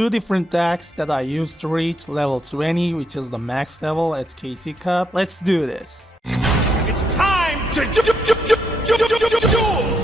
two different decks that I used to reach level 20, which is the max level at KC Cup. Let's do this. It's time to duel!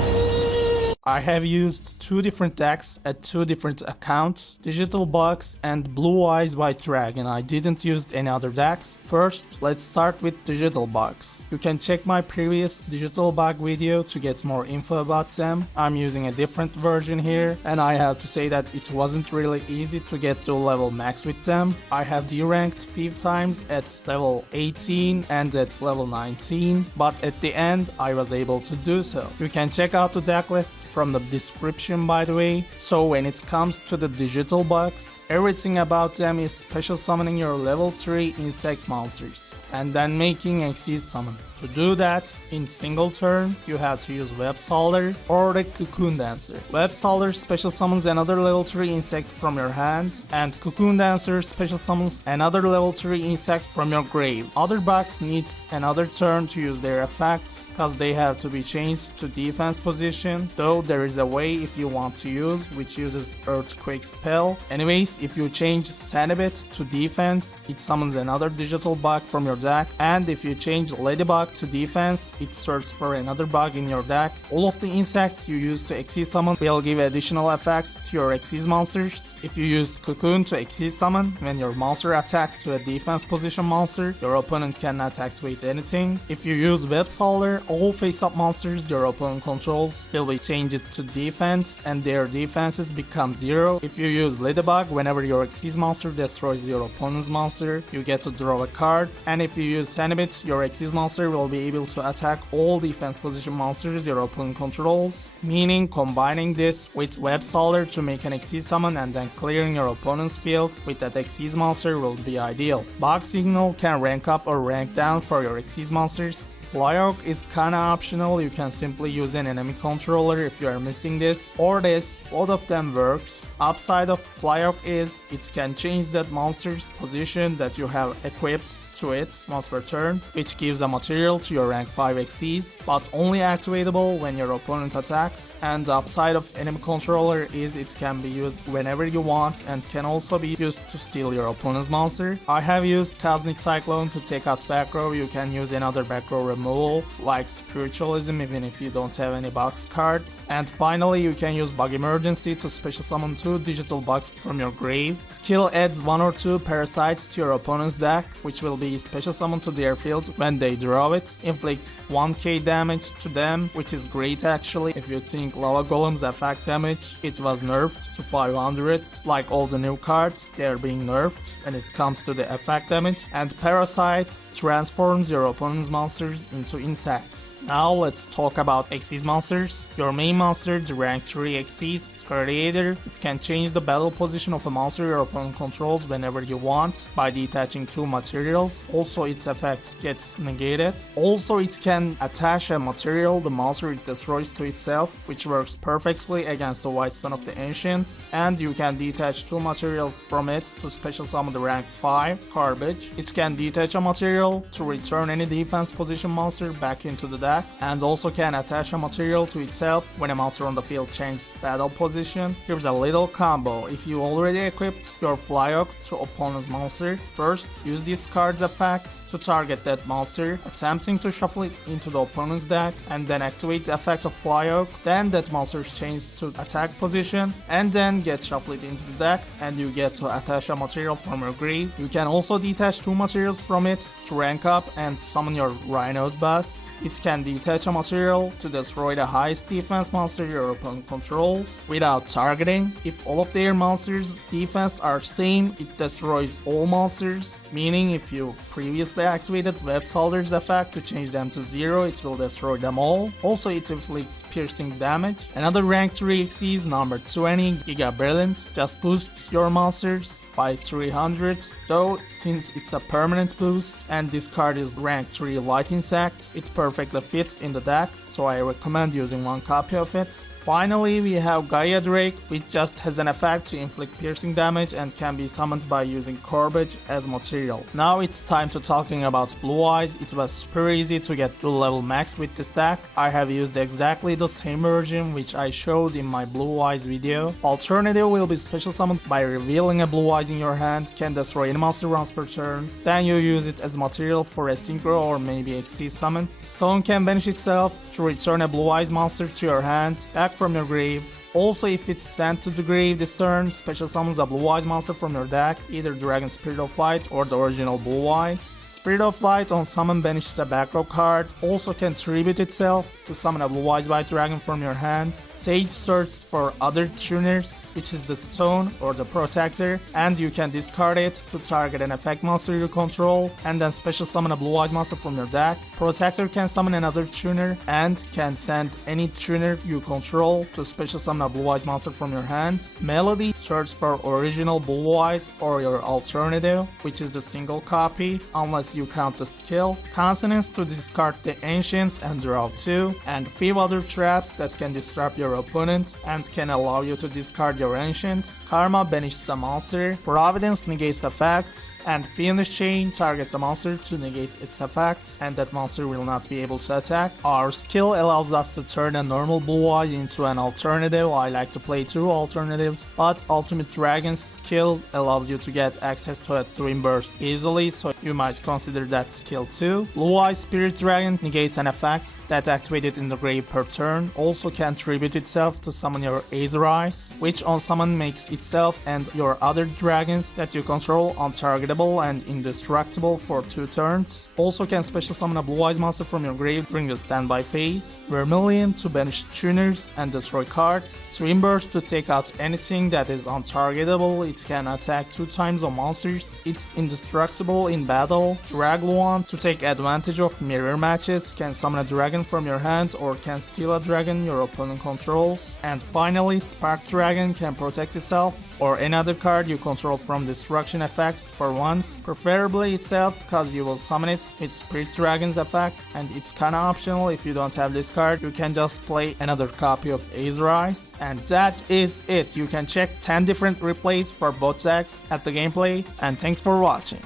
I have used two different decks at two different accounts, Digital Box and Blue Eyes White Dragon. I didn't use any other decks. First, let's start with Digital Box. You can check my previous Digital Bug video to get more info about them. I'm using a different version here, and I have to say that it wasn't really easy to get to level max with them. I have D-ranked 5 times at level 18 and at level 19, but at the end I was able to do so. You can check out the deck lists from the description, by the way. So when it comes to the Digital Box, everything about them is special summoning your level 3 insect monsters and then making Xyz summon. To do that in single turn, you have to use Web Solder or the Cocoon Dancer. Web Solder special summons another level 3 insect from your hand, and Cocoon Dancer special summons another level 3 insect from your grave. Other box needs another turn to use their effects, cause they have to be changed to defense position, though there is a way if you want to use, which uses Earthquake spell. Anyways, if you change Sanibit to defense, it summons another digital bug from your deck, and if you change Ladybug to defense, it searches for another bug in your deck. All of the insects you use to Xyz summon will give additional effects to your Xyz monsters. If you used Cocoon to Xyz summon, when your monster attacks to a defense position monster, your opponent cannot activate anything. If you use Web Solder, all face-up monsters your opponent controls will be changed to defense and their defenses become 0. If you use Ladybug, whenever your Xyz monster destroys your opponent's monster, you get to draw a card. And if you use Sanibit, your Xyz monster will be able to attack all defense position monsters your opponent controls, meaning combining this with Web Solder to make an Xyz summon and then clearing your opponent's field with that Xyz monster will be ideal. Bug Signal can rank up or rank down for your Xyz monsters. Flyawk is kinda optional, you can simply use an enemy controller if you are missing this or this, both of them works. Upside of Flyawk is it can change that monster's position that you have equipped to it once per turn, which gives a material to your rank 5 Xyz, but only activatable when your opponent attacks. And the upside of enemy controller is it can be used whenever you want and can also be used to steal your opponent's monster. I have used Cosmic Cyclone to take out back row. You can use another back row removal like Spiritualism even if you don't have any box cards. And finally, you can use Bug Emergency to special summon 2 digital bugs from your grave. Skill adds 1 or 2 parasites to your opponent's deck, which will be special summon to their field when they draw it. Inflicts 1k damage to them, which is great actually. If you think Lava Golem's effect damage, it was nerfed to 500. Like all the new cards, they are being nerfed when it comes to the effect damage. And Parasite transforms your opponent's monsters into insects. Now let's talk about Xyz monsters. Your main monster, the rank 3 Xyz Creator, it can change the battle position of a monster your opponent controls whenever you want by detaching 2 materials. Also, its effect gets negated. Also, it can attach a material the monster it destroys to itself, which works perfectly against the White Stone of the Ancients. And you can detach 2 materials from it to special summon the rank 5 Garbage. It can detach a material to return any defense position monster back into the deck, and also can attach a material to itself when a monster on the field changes battle position. Here's a little combo. If you already equipped your Flyawk to opponent's monster, first use this card's effect to target that monster, attempting to shuffle it into the opponent's deck, and then activate the effect of Flyawk. Then that monster changes to attack position and then get shuffled into the deck, and you get to attach a material from your grave. You can also detach 2 materials from it to rank up and summon your Rhino's boss. It can detach a material to destroy the highest defense monster your opponent controls without targeting. If all of their monsters' defense are same, it destroys all monsters, meaning if you previously activated Web Solder's effect to change them to 0, it will destroy them all. Also, it inflicts piercing damage. Another rank 3 Xyz number 20, Giga Brilliant, just boosts your monsters by 300, though since it's a permanent boost and this card is rank 3 Light Insect, it perfectly fits in the deck, so I recommend using 1 copy of it. Finally, we have Gaia Drake, which just has an effect to inflict piercing damage and can be summoned by using garbage as material. Now it's time to talking about Blue Eyes. It was super easy to get to level max with this deck. I have used exactly the same version which I showed in my Blue Eyes video. Alternative will be special summoned by revealing a Blue Eyes in your hand, can destroy any monster once per turn, then you use it as material for a synchro or maybe XC summon. Stone can banish itself to return a Blue Eyes monster to your hand, back from your grave. Also, if it's sent to the grave this turn, special summons a Blue Eyes monster from your deck, either Dragon Spirit of Light or the original Blue Eyes. Spirit of Light on summon banishes a back row card, also can tribute itself to summon a Blue Eyes White Dragon from your hand. Sage searches for other tuners, which is the Stone or the Protector, and you can discard it to target an effect monster you control, and then special summon a Blue Eyes monster from your deck. Protector can summon another tuner, and can send any tuner you control to special summon a Blue Eyes monster from your hand. Melody searches for original Blue Eyes or your alternative, which is the single copy, unless you count the skill. Consonance to discard the Ancients and draw 2, and few other traps that can disrupt your opponent and can allow you to discard your Ancients. Karma banishes a monster, Providence negates effects, and Fiendish Chain targets a monster to negate its effects, and that monster will not be able to attack. Our skill allows us to turn a normal Blue Eye into an alternative. I like to play 2 alternatives, but Ultimate Dragon's skill allows you to get access to a Twin Burst easily, so you might consider that skill too. Blue Eye Spirit Dragon negates an effect that activated in the grave per turn, also can tribute itself to summon your Aether Eyes, which on summon makes itself and your other dragons that you control untargetable and indestructible for 2 turns. Also can special summon a Blue Eyes monster from your grave during the standby phase. Vermilion to banish tuners and destroy cards. Twin Burst to take out anything that is untargetable. It can attack 2 times on monsters. It's indestructible in battle. Dragluon to take advantage of mirror matches, can summon a dragon from your hand or can steal a dragon your opponent controls. And finally, Spark Dragon can protect itself or any other card you control from destruction effects for once, preferably itself, cause you will summon it with Spirit Dragon's effect, and it's kinda optional. If you don't have this card, you can just play another copy of Aether Eyes. And that is it. You can check 10 different replays for both decks at the gameplay, and thanks for watching.